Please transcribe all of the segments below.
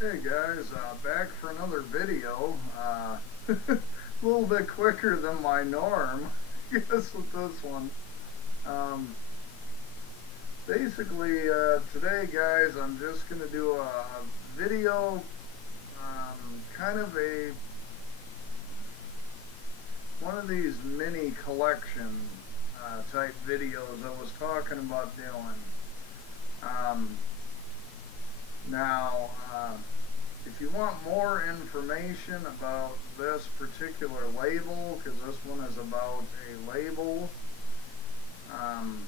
Hey guys, back for another video. A little bit quicker than my norm, I guess, with this one. Um, basically, today, guys, I'm just going to do a video, kind of one of these mini collection type videos I was talking about doing. Um, Now, if you want more information about this particular label, because this one is about a label, um,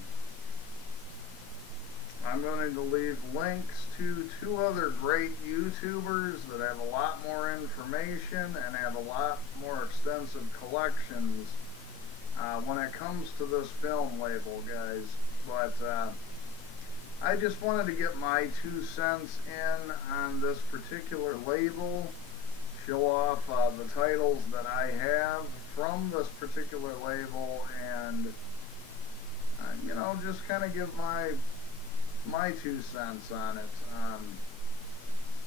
I'm going to leave links to two other great YouTubers that have a lot more information and have a lot more extensive collections when it comes to this film label, guys. But I just wanted to get my 2 cents in on this particular label, show off the titles that I have from this particular label, and you know, just kind of give my 2 cents on it.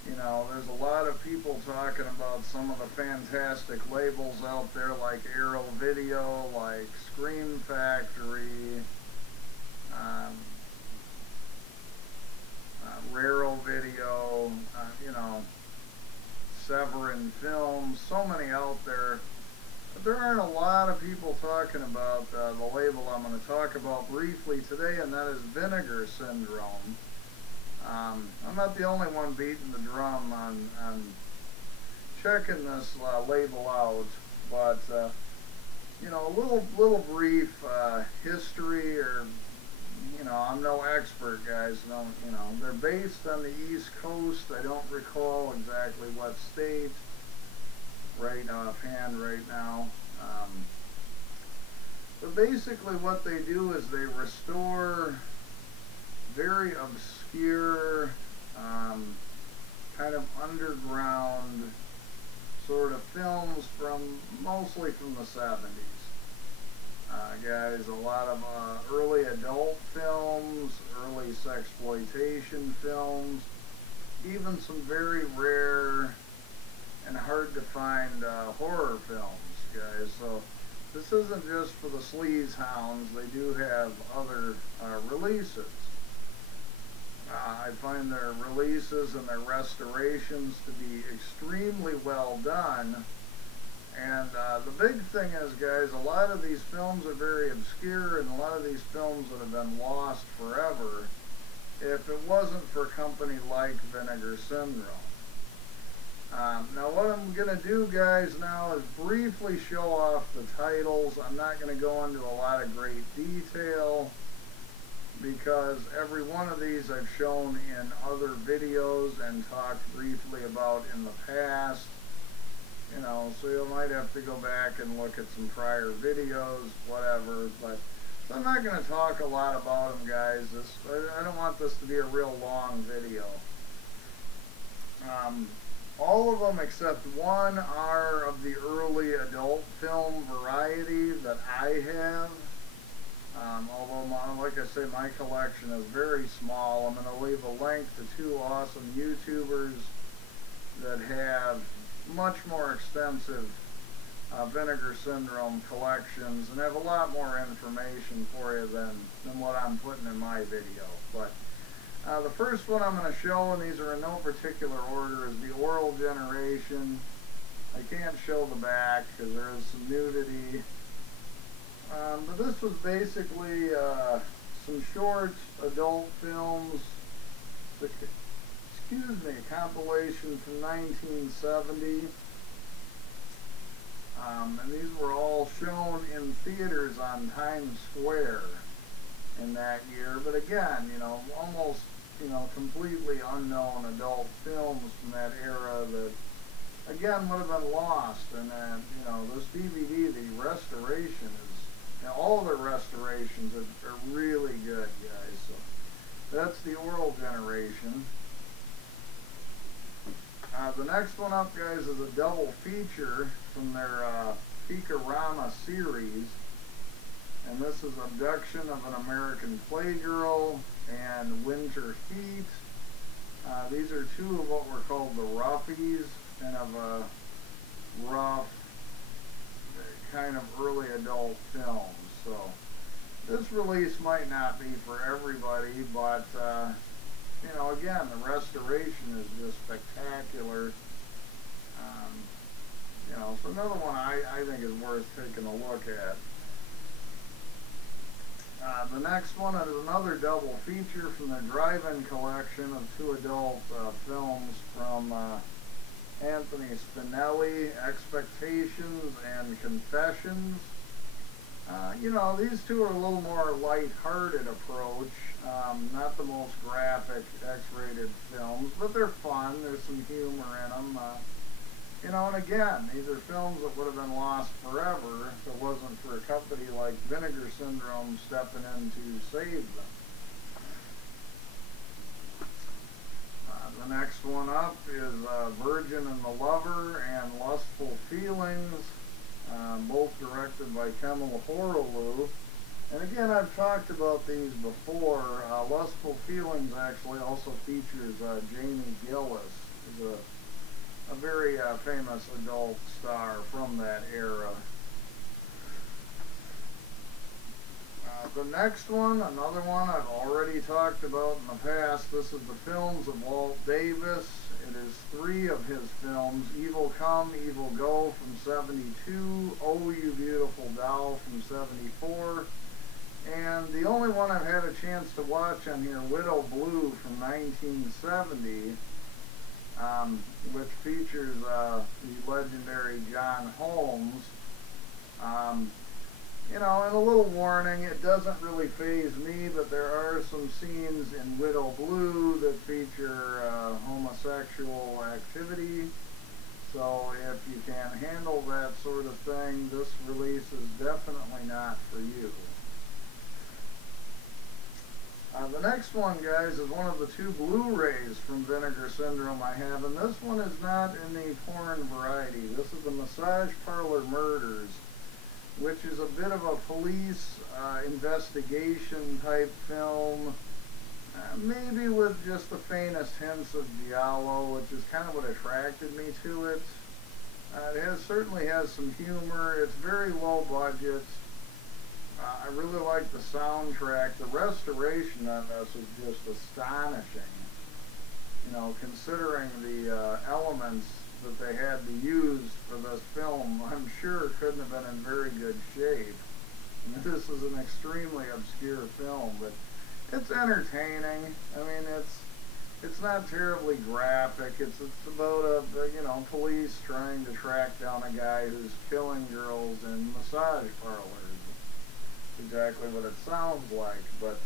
You know, there's a lot of people talking about some of the fantastic labels out there, like Arrow Video, like Scream Factory, Raro Video, you know, Severin Films, so many out there. But there aren't a lot of people talking about the label I'm going to talk about briefly today, and that is Vinegar Syndrome. I'm not the only one beating the drum on checking this label out, but you know, a little brief history, or you know, I'm no expert, guys. You know, they're based on the East Coast. I don't recall exactly what state right offhand right now. But basically what they do is they restore very obscure, kind of underground sort of films from mostly from the 70s. Guys, a lot of early adult films, early sexploitation films, even some very rare and hard to find horror films, guys. So this isn't just for the sleaze hounds. They do have other releases. I find their releases and their restorations to be extremely well done. And the big thing is, guys, a lot of these films are very obscure, and a lot of these films that have been lost forever if it wasn't for a company like Vinegar Syndrome. Now what I'm going to do, guys, now is briefly show off the titles. I'm not going to go into a lot of great detail, because every one of these I've shown in other videos and talked briefly about in the past. You know, so you might have to go back and look at some prior videos, whatever. But so I'm not going to talk a lot about them, guys. I don't want this to be a real long video. All of them except one are of the early adult film variety that I have. Although, like I say, my collection is very small. I'm going to leave a link to two awesome YouTubers that have much more extensive Vinegar Syndrome collections and have a lot more information for you than what I'm putting in my video. But the first one I'm going to show, and these are in no particular order, is the Oral Generation. I can't show the back because there is some nudity. But this was basically some short adult films. Excuse me, a compilation from 1970. And these were all shown in theaters on Times Square in that year. But again, you know, almost, you know, completely unknown adult films from that era that, again, would have been lost. And then, you know, this DVD, the restoration is, you know, all the restorations are really good, guys. So that's the Oral Generation. The next one up, guys, is a double feature from their Peakorama series. And this is Abduction of an American Playgirl and Winter Heat. These are two of what were called the roughies, kind of a rough, kind of early adult films. So this release might not be for everybody, but you know, again, the restoration is just spectacular. You know, so another one I think is worth taking a look at. The next one is another double feature from the drive-in collection of two adult films from Anthony Spinelli, Expectations and Confessions. You know, these two are a little more light-hearted approach, not the most graphic X-rated films, but they're fun. There's some humor in them. You know, and again, these are films that would have been lost forever if it wasn't for a company like Vinegar Syndrome stepping in to save them. The next one up is Virgin and the Lover and Lustful Feelings, both directed by Kemal Horolu. And again, I've talked about these before. Lustful Feelings actually also features Jamie Gillis, who's a very famous adult star from that era. The next one, another one I've already talked about in the past. This is the films of Walt Davis. It is three of his films: Evil Come, Evil Go from '72, Oh You Beautiful Doll from '74, and the only one I've had a chance to watch on here, Widow Blue from 1970. Which features the legendary John Holmes. You know, and a little warning, it doesn't really faze me, but there are some scenes in Widow Blue that feature homosexual activity. So if you can't handle that sort of thing, this release is definitely not for you. The next one, guys, is one of the two Blu-rays from Vinegar Syndrome I have, and this one is not in the porn variety. This is the Massage Parlor Murders, which is a bit of a police investigation type film, maybe with just the faintest hints of giallo, which is kind of what attracted me to it. It certainly has some humor. It's very low budget. I really like the soundtrack. The restoration on this is just astonishing. You know, considering the elements that they had to use for this film, I'm sure it couldn't have been in very good shape. And this is an extremely obscure film, but it's entertaining. I mean, it's not terribly graphic. It's about you know, police trying to track down a guy who's killing girls in massage parlors. Exactly what it sounds like, but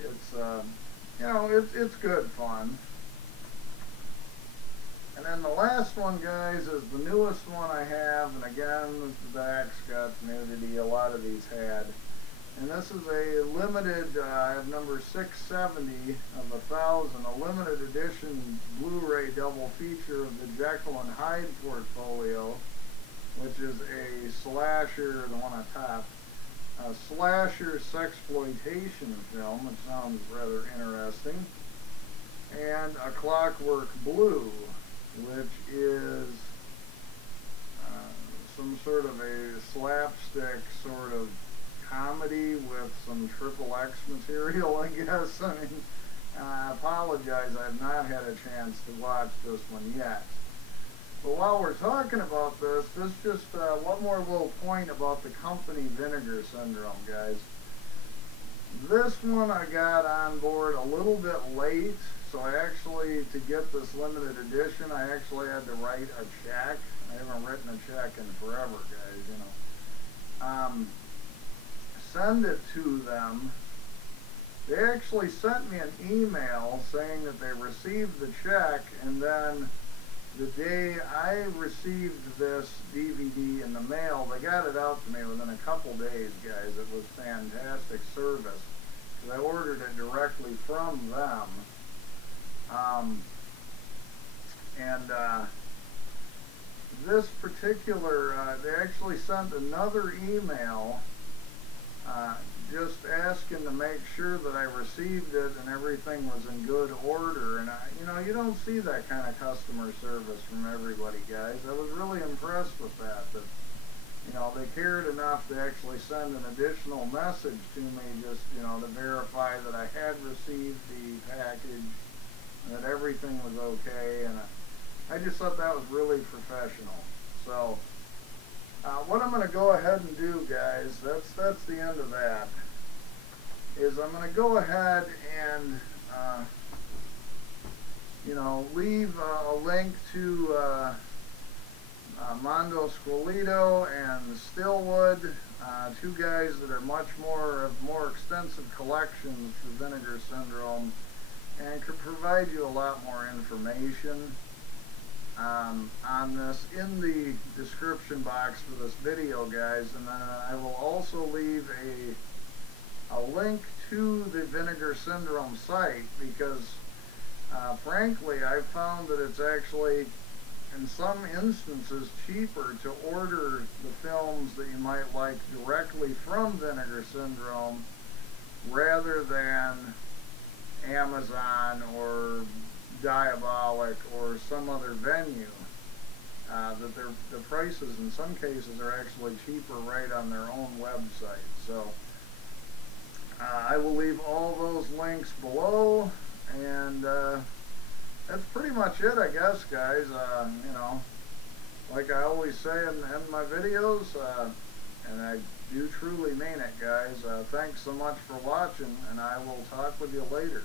it's you know, it's good fun. And then the last one, guys, is the newest one I have, and again, the back's got nudity. A lot of these had, and this is a limited. I have number 670 of 1,000, a limited edition Blu-ray double feature of the Jekyll and Hyde portfolio, which is a slasher, the one on top, a slasher sexploitation film, which sounds rather interesting, and A Clockwork Blue, which is some sort of a slapstick sort of comedy with some XXX material, I guess. I mean, I apologize, I have not had a chance to watch this one yet. But while we're talking about this, just one more little point about the company Vinegar Syndrome, guys. This one I got on board a little bit late, so I actually, to get this limited edition, I actually had to write a check. I haven't written a check in forever, guys, you know. Send it to them. They actually sent me an email saying that they received the check, and then the day I received this DVD in the mail, they got it out to me within a couple days, guys. It was fantastic service, because I ordered it directly from them. This particular, they actually sent another email just asking to make sure that I received it and everything was in good order. And you know, you don't see that kind of customer service from everybody, guys. I was really impressed with that. That, you know, they cared enough to actually send an additional message to me, just, you know, to verify that I had received the package, and that everything was okay. And I just thought that was really professional. So what I'm going to go ahead and do, guys, that's the end of that, is I'm going to go ahead and you know, leave a link to Mondo Squalito and Stillwood, two guys that are much more extensive collections for Vinegar Syndrome, and could provide you a lot more information on this in the description box for this video, guys. And then I will also leave a link to the Vinegar Syndrome site, because frankly, I've found that it's actually in some instances cheaper to order the films that you might like directly from Vinegar Syndrome rather than Amazon or Diabolic or some other venue. That the prices in some cases are actually cheaper right on their own website. So I will leave all those links below, and that's pretty much it, I guess, guys. You know, like I always say in my videos, and I do truly mean it, guys, thanks so much for watching, and I will talk with you later.